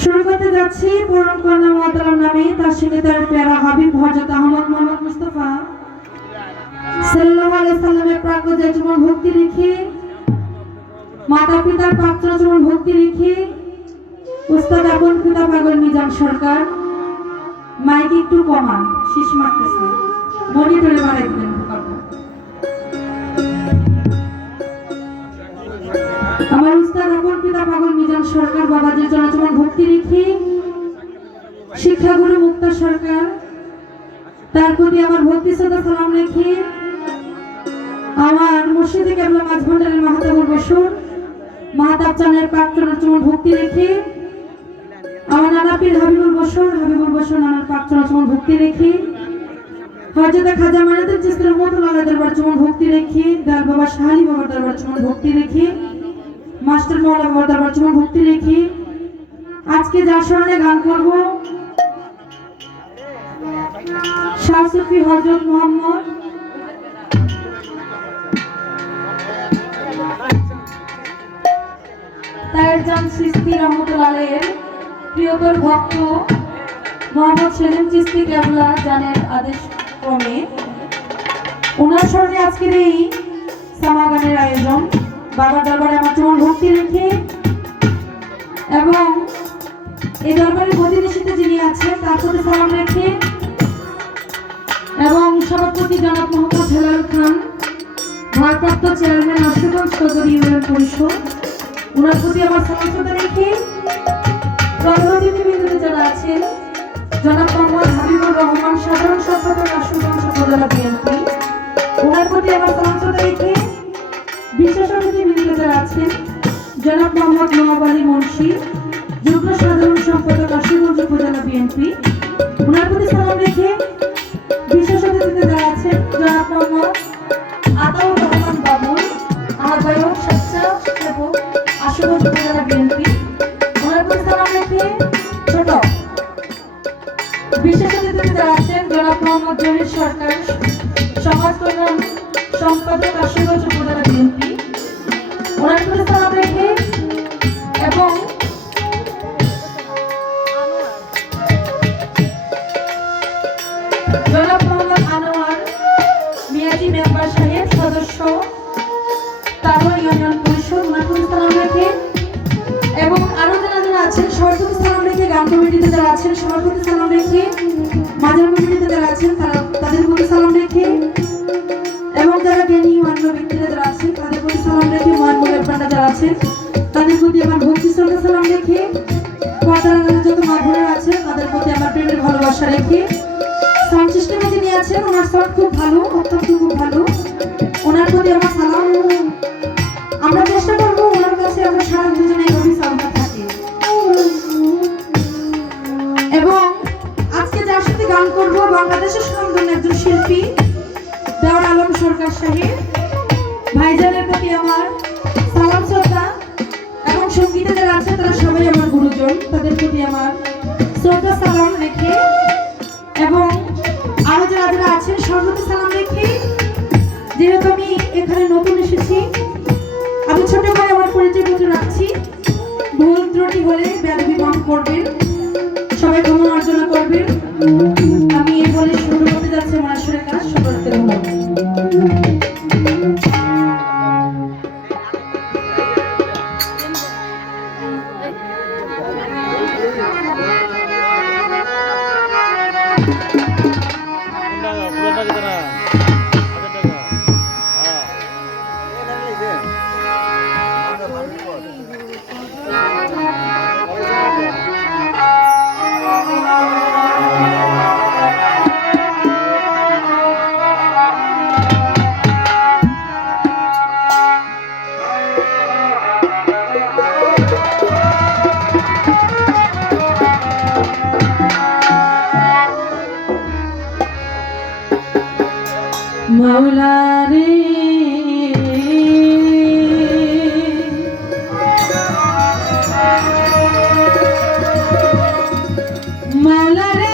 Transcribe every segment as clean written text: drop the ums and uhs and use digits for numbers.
শুরু করতে যাচ্ছি পরম কন্যা মহতরম নামে তার সঙ্গে তার প্যারা হাবিব হযরত আহমদ মোহাম্মদ মুস্তাফা সাল্লাল্লাহু আলাইহি সাল্লামের প্রাকৃত জীবন ভক্তি রেখে মাতা পিতার পাত্র জীবন ভক্তি রেখে উস্তাদ আপন পিতা পাগল মিজান সরকার মাইক একটু কমান শীষ মারতেছে মনিটরে বাড়াই দিবেন আমার উস্তাদ আপন পিতা পাগল মিজান সরকার বাবাজির জনজীবন ভক্তি রেখে শিক্ষাগুরু মুক্তা সরকার তার প্রতি আমার ভক্তি শ্রদ্ধা সালাম রেখে আমার মুর্শিদে কেবলা মাঝ ভান্ডারের মাহাতাবুল বসুর মাহাতাব চানের প্রাক্তনের জীবন ভক্তি রেখে আমার নানা পীর হাবিবুল বসুর নানার প্রাক্তনের জীবন ভক্তি রেখে হযরত খাজা মানিদুল চিশতি রহমাতুল্লাহ আলাইহির দরবার জীবন ভক্তি রেখে দয়াল বাবা শাহী বাবার দরবার জীবন ভক্তি রেখে মাস্টার মৌলা বাবার দরবার জীবন ভক্তি রেখে আজকে যার স্মরণে গান করব শাহ সুফি হযরত মুহাম্মদ তায়েরজান চিশতি রহমাতুল্লাহ আলাইহির প্রিয়তর ভক্ত মোহাম্মদ সেলিম চিশতি কেবলা জানের আদেশ ক্রমে ওনার স্মরণে আজকের এই সামাগানের আয়োজন বাবার দরবারে আমার জীবন ভক্তি রেখে এবং এই দরবারের প্রতিনিধিত্বে যিনি আছেন তার প্রতি সালাম রেখে এবং সভাপতি জনাব মোহাম্মদ হেলাল খান ভারপ্রাপ্ত চেয়ারম্যান আশুগঞ্জ সদর ইউনিয়ন পরিষদ ওনার প্রতি আমার সালাম শ্রদ্ধা রেখে প্রধান অতিথিবৃন্দ যারা আছেন জনাব মোহাম্মদ হাবিবুর রহমান সাধারণ সম্পাদক আশুগঞ্জ উপজেলা বিএনপি ওনার প্রতি আমার সালাম শ্রদ্ধা রেখে বিশেষ অতিথিবৃন্দ যারা আছেন জনাব মোহাম্মদ নওয়াব আলী মুন্সি যুগ্ম সাধারণ সম্পাদক আশুগঞ্জ উপজেলা বিএনপি ওনার প্রতি সালাম রেখে বিশেষ অতিথিতে যারা আছেন জনাব মোহাম্মদ আতাউর রহমান বাবুল আহ্বায়ক স্বেচ্ছাসেবক আশুগঞ্জ উপজেলা বিএনপি ওনার প্রতি সালাম রেখে ছোট বিশেষ অতিথিতে যারা আছেন জনাব মোহাম্মদ জহির সরকার সমাজ কল্যাণ সম্পাদক আশুগঞ্জ উপজেলা বিএনপি ওনার প্রতি সালাম রেখে এবং জনাব মোহাম্মদ আনোয়ার মিয়াজি মেম্বার সাহেব সদস্য তারও ইউনিয়ন পরিষদ ওনার প্রতি সালাম রেখে এবং আরো যারা আছেন সবার প্রতি সালাম রেখে গ্রাম কমিটিতে যারা আছেন সবার প্রতি সালাম রেখে মাজার কমিটিতে যারা আছেন তাদের প্রতি সালাম রেখে এবং যারা জ্ঞানী মান্য ব্যক্তিরা যারা আছেন তাদের প্রতি সালাম রেখে মহানমূল্যের প্রাণা যারা আছেন তাদের প্রতি আমার ভক্তি শ্রদ্ধা সালাম রেখে পর্দার যত মা বোনেরা আছেন তাদের প্রতি আমার প্রেমের ভালোবাসা রেখে সাউন্ড সিস্টেমে যিনি আছেন ওনার সাউন্ড খুব ভালো অত্যন্ত খুব ভালো ওনার প্রতি আমার সালাম আমরা চেষ্টা করবো ওনার কাছে আমরা সারা দুজনে এইভাবেই সালামটা থাকি এবং আজকে যার সাথে গান করবো বাংলাদেশের সুনামধন্য একজন শিল্পী দেওয়ার আলম সরকার সাহেব ভাইজানের প্রতি আমার সালাম শ্রদ্ধা এবং সঙ্গীতে যারা আছে তারা সবাই আমার গুরুজন তাদের প্রতি আমার শ্রদ্ধা সালাম রেখে এবং আরো যারা আছেন সর্বদা সালাম রেখে যেহেতু আমি এখানে নতুন এসেছি আমি ছোট করে আমার পরিচয় পত্র রাখছি ভুল ত্রুটি হলে বেয়াদবি মাফ করবেন সবাই ক্ষমা অর্জনা করবেন আমি এই বলে শুরু করতে যাচ্ছি আমার আসরের কাজ সকলকে ধন্যবাদ মৌলা রে মৌলা রে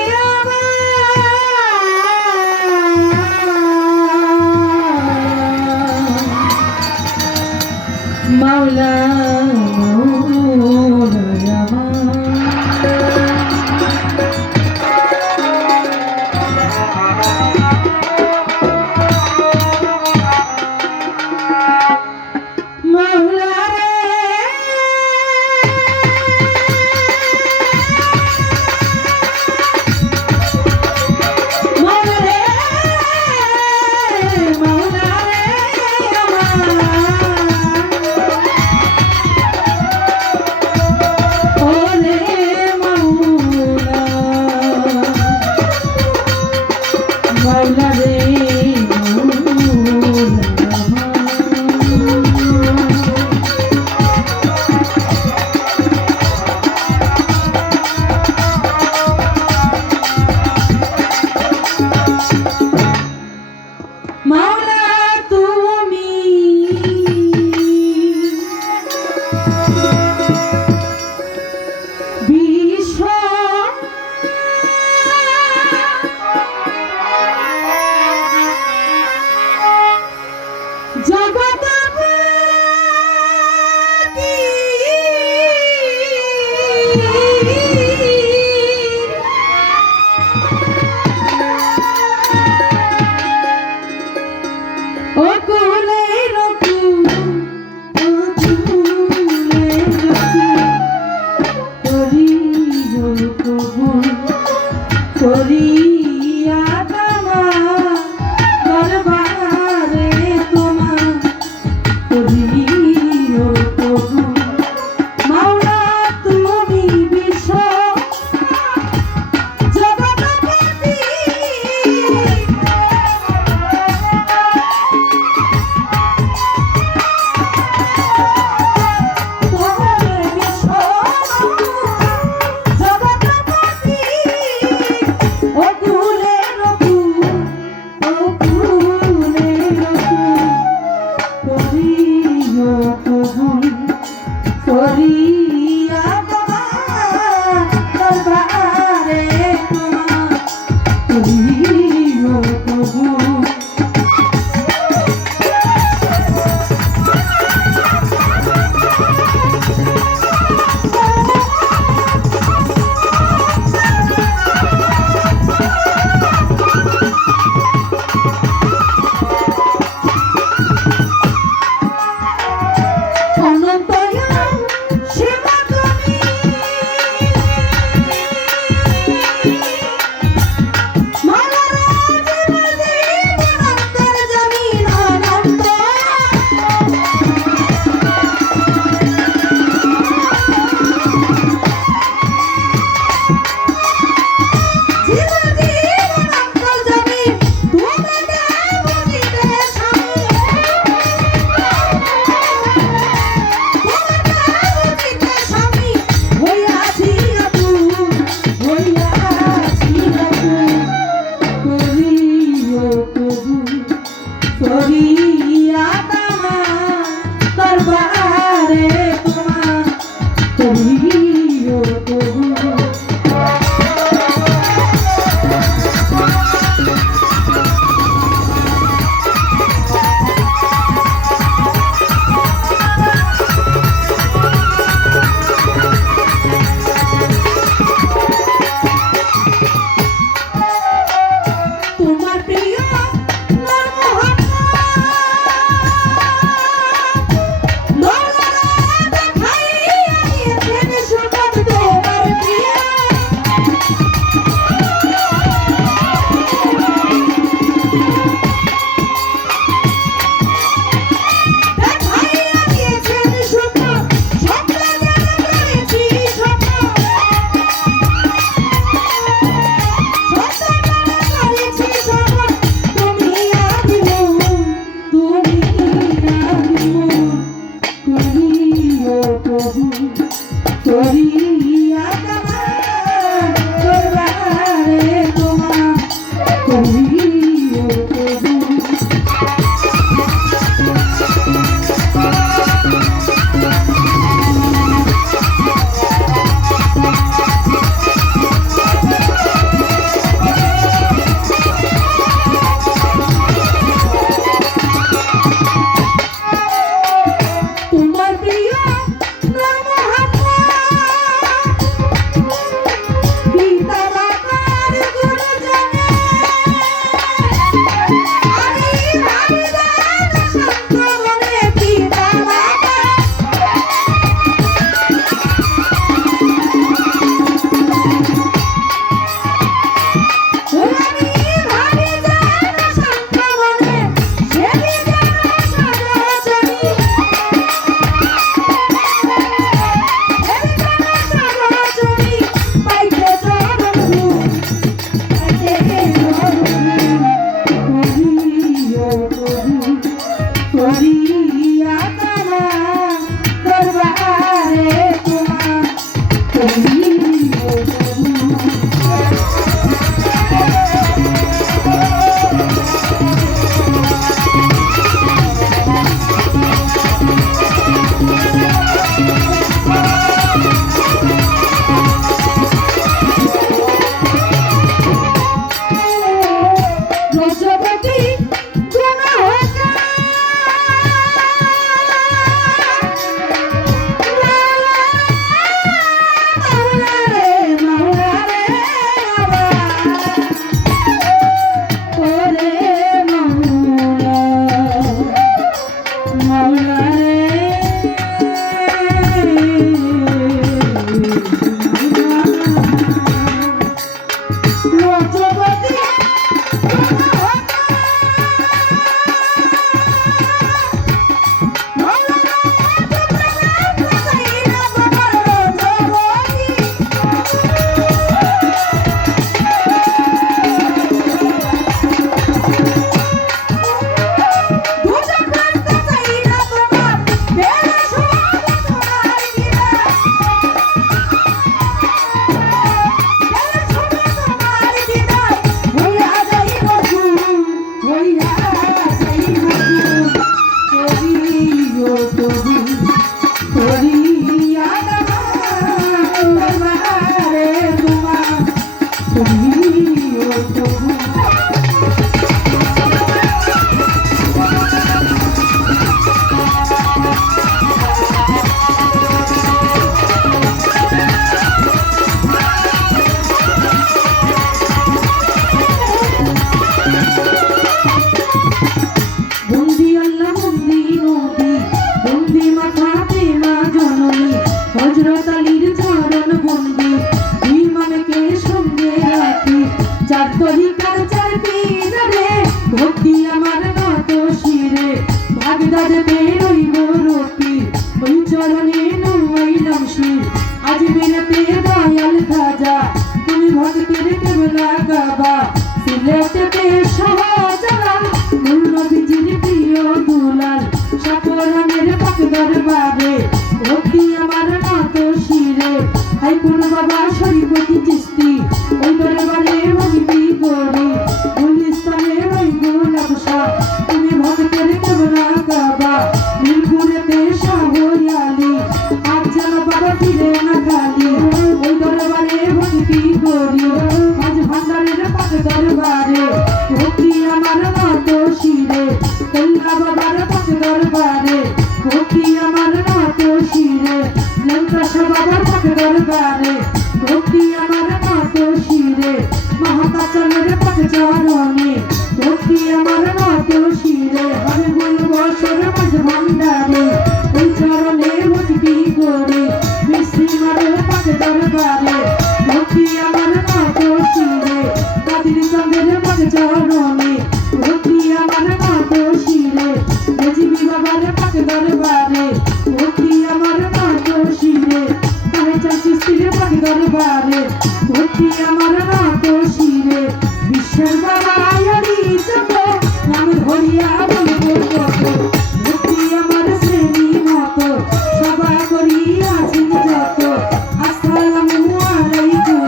মাওলা মাওলা মাওলা রে মাওলা রে মাওলা রে ওরে মাওলা মাওলা রে মাওলা তুমি বিশ্ব জগৎপতি ও কুলের কুল ও কুলের কুল করিও কবুল করিয়া তোমার দরবারে তোমার করিও কবুল মাওলা তুমি বিশ্ব জগৎপতি করিয়া তোমার দরবারে তোমার করিও কবুল করিয়া তোমার দরবারে তোমার করিও কবুল তোমার প্রিয় মাওলা দেখাইয়া দিয়েছেন দরবারে ভক্তি আমার নত শিরে হাই কোন বাবা শরীফতি চিস্তি ওই দরবারে ভক্তি করি গুলিস্তানে ওই গোলাপশা তুমি ভক্তের কেবলা কাবা নীলপুরেতে শাহরিয়ালি আজ যেন বাবা ফিরে না খালি ওই দরবারে ভক্তি করি আজ ভান্ডারের পাক দরবারে ভক্তি আমার নত শিরে কল্লা বাবার পাক দরবারে ভক্তি আমার নত শিরে লঙ্কাশা বাবার পাক দরবারে ভক্তি আমার নত শিরে মহাকাচলের পাক চরণে ভক্তি আমার নত শিরে হরে গুণ বছর মাঝ ভান্ডারে ওই চরণে ভক্তি করে মিশ্রি মারে পাক দরবারে ভক্তি আমার নত শিরে কাদির চন্দ্রের পাক চরণে ভক্তি আমার নত শিরে নজিবি বাবার পাক দরবারে ভক্তি আমার নত শিরে তাহে চাচিস্তির পাক দরবারে ভক্তি আমার নত শিরে বিশ্বের বাবা আয়ারি যত নাম ধরিয়া বলবো কত ভক্তি আমার শ্রেণী মত সভা করিয়াছেন যত আসসালামু আলাইকুম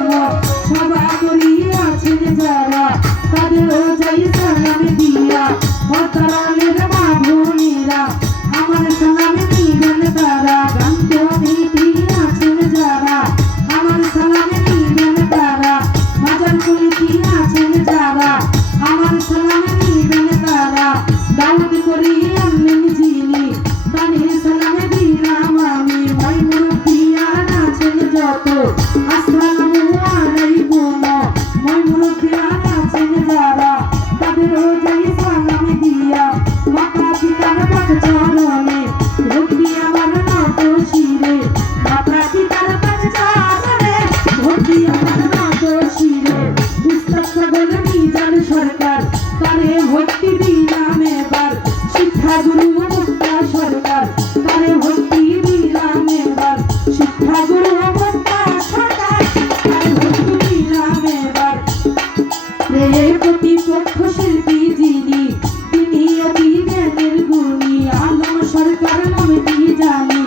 সভা করিয়াছেন যারা তাদেরও যাই সালাম দিয়া ভক্তরালের মা বোনেরা আমার সালাম নিবেন তারা গান্ত নীতি আছেন যারা আমার সালাম নিবেন তারা বাজার কমিটি আছেন যারা আমার সালাম নিবেন তারা দাওয়াত করি আনলেন যিনি তাদের সালাম দিলাম আমি ভাই মুরব্বিয়ান আছেন যত আসসালামু আলাইকুম ভাই মুরব্বিয়ান আছেন যারা তাদেরও যাই সালাম দিয়া মাতা পিতার পাক চরণে ভক্তি আমার নত শিরে মাতা পিতার পাক চরণে ভক্তি আমার নত শিরে উস্তাদ পাগল মিজান সরকার তারে ভক্তি দিলাম এবার শিক্ষা গুরু মুক্তা সরকার তারে ভক্তি দিলাম এবার শিক্ষা গুরু মুক্তা সরকার তারে ভক্তি দিলাম এবার রে প্রতিপক্ষ শিল্পী যিনি তিনি অতি জ্ঞানের গুণী আলম সরকার নামটি জানি